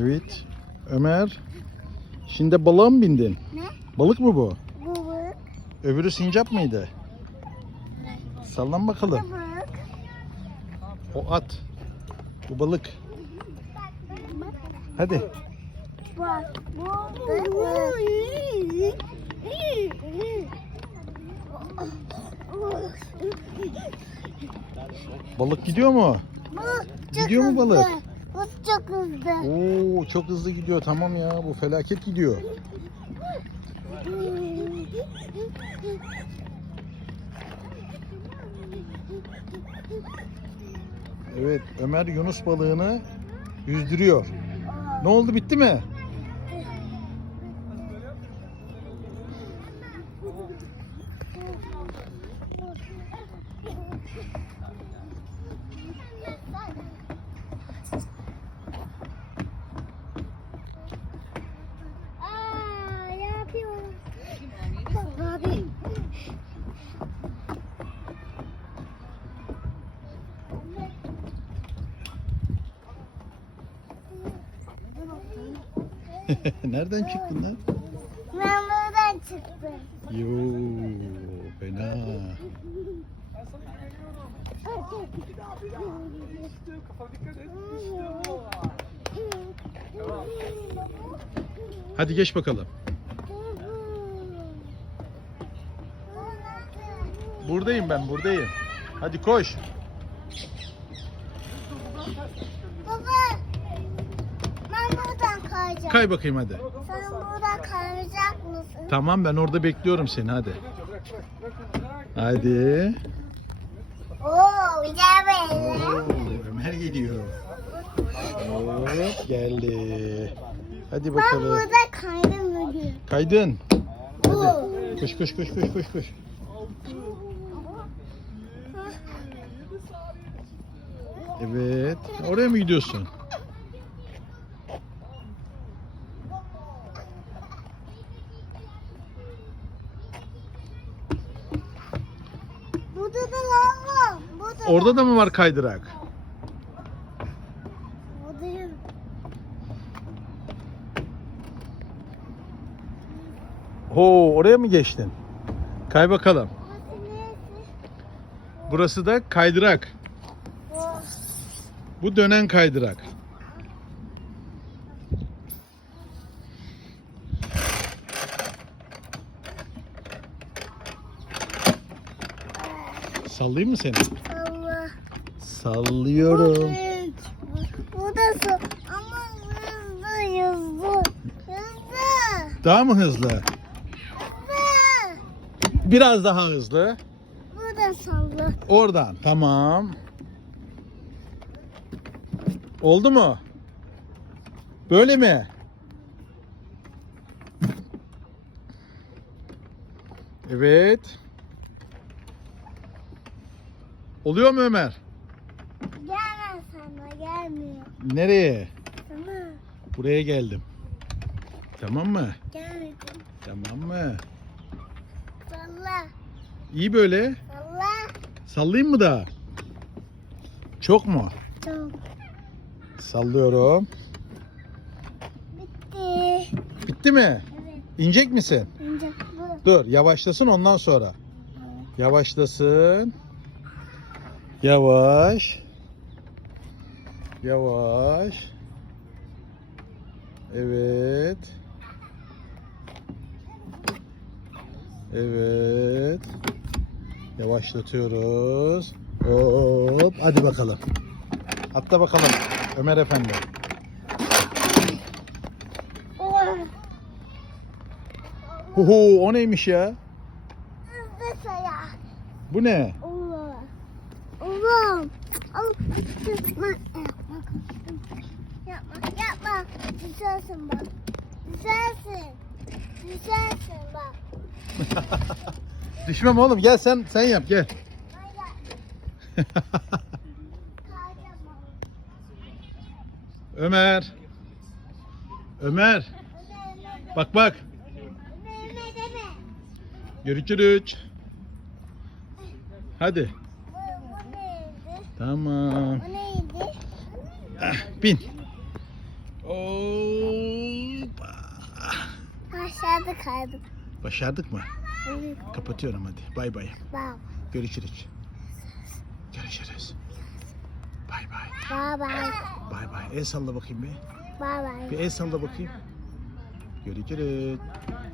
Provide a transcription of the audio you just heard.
Evet. Ömer. Şimdi balığa mı bindin? Ne? Balık mı bu? Bu balık. Öbürü sincap mıydı? Sallan bakalım. Balık. O at. Bu balık. Hadi. Balık. Balık gidiyor mu? Çok Gidiyor mu balık? Çok hızlı. Oo çok hızlı gidiyor. Tamam ya bu felaket gidiyor. Evet Ömer Yunus balığını yüzdürüyor. Ne oldu bitti mi? Aa, ne yapıyorsun? Abi. Nereden çıktın lan? Ben buradan çıktım. Yoo fena. Hadi geç bakalım. Buradayım ben buradayım. Hadi koş. Kayacağım. Kay bakayım hadi. Sen buradan kayacak mısın? Tamam ben orada bekliyorum seni hadi. Hadi. Oo, güzel böyle. Oo, Ömer geliyor. Hop geldi. Hadi Ben bakalım. burada kaydım bugün. Kaydın. Oo. Koş koş koş koş koş koş. Evet. Oraya mı gidiyorsun? Burada da var mı? Burada Orada da mı var kaydırak? Buradayım. Ho, oraya mı geçtin? Kay bakalım. Burası neresi? Burası da kaydırak. Bu. Bu dönen kaydırak. Sallayayım mı seni? Allah. Sallıyorum. Bu da su. Ama hızlı hızlı. Hızlı. Daha mı hızlı? Hızlı. Biraz daha hızlı. Bu da sallı. Oradan. Tamam. Oldu mu? Böyle mi? Evet. Oluyor mu Ömer? Gelme sana gelmiyor. Nereye? Sana Buraya geldim. Tamam mı? gelmedim. Tamam mı? Salla. İyi böyle. Salla. Sallayayım mı daha? Çok mu? Çok. Sallıyorum. Bitti. Bitti mi? Evet. İnecek misin? Bu. Dur yavaşlasın ondan sonra. Yavaşlasın. Yavaş. Yavaş. Evet. Evet. Yavaşlatıyoruz. Hop. Hadi bakalım. Atla bakalım Ömer Efendi. Huhu o neymiş ya? Bu ne? Oğlum. Al. Yapma. Yapma. Yapma. Düşersin bak. Düşersin. Düşersin bak. Düşmem oğlum gel sen sen yap gel. Ömer. Ömer. Bak bak. Görüşürüz. Hadi. Tamam. O neydi? Ah, bin. Hoppa. Başardık abi. Başardık mı? Evet. Kapatıyorum hadi. Bay bay. Görüşürüz. Görüşürüz. Bay bay. Bay bay. Bay bay. El salla bakayım bir. Bay bay. Bir el salla bakayım. Görüşürüz.